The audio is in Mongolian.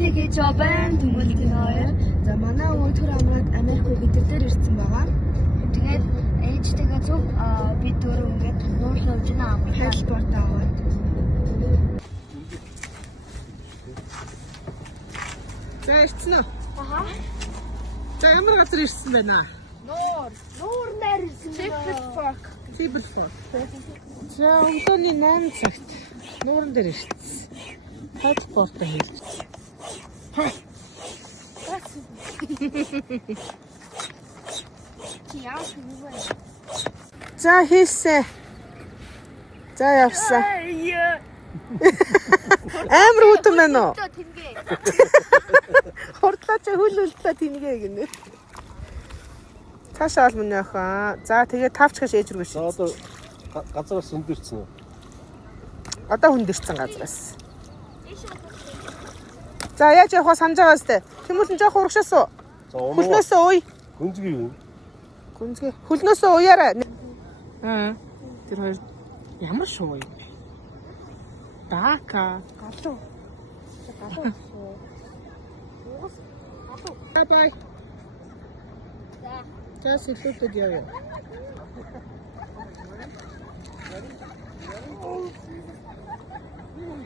тэгэж байна тэгвэл тэнэ. За манай өвөө төр амраад Америк гэдэг дээр ирсэн байгаа. Тэгээд ээжтэйгээ зөв бид дөрөв ингээд нуурлаа гэж наа. Хайлтбарт аваад. За ирсэн үү? Аха. За ямар газар ирсэн байна? Нуур нэрсэн байна. Table Fork. За өглөөний 8 цагт нууран дээр ирсэн. Хайлтбартаа хэлж. За хийсэн. За явсан. Амар хүтэн байна уу? Хордлоо чи хөл үлдлээ тэнгээ гинэ. Цаашаа ол мөн яхаа. За тэгээ тавчгаш ээж рүү шээ. Одоо газараас өндөрцөн үү? Одоо хөндөрсөн газараас. За яаж явах санаж байгаа сте. Тэмүүл нь жоох урагшаас уу? За унаа. Хөлнөөсөө уй. Гүнзгий юу? Гүнзгий. Хөлнөөсөө уяараа. Тэр хоёр ямар шуу юм бэ? Дака. Галуу. Галуу. Бай. За сэлүүдэд явъя.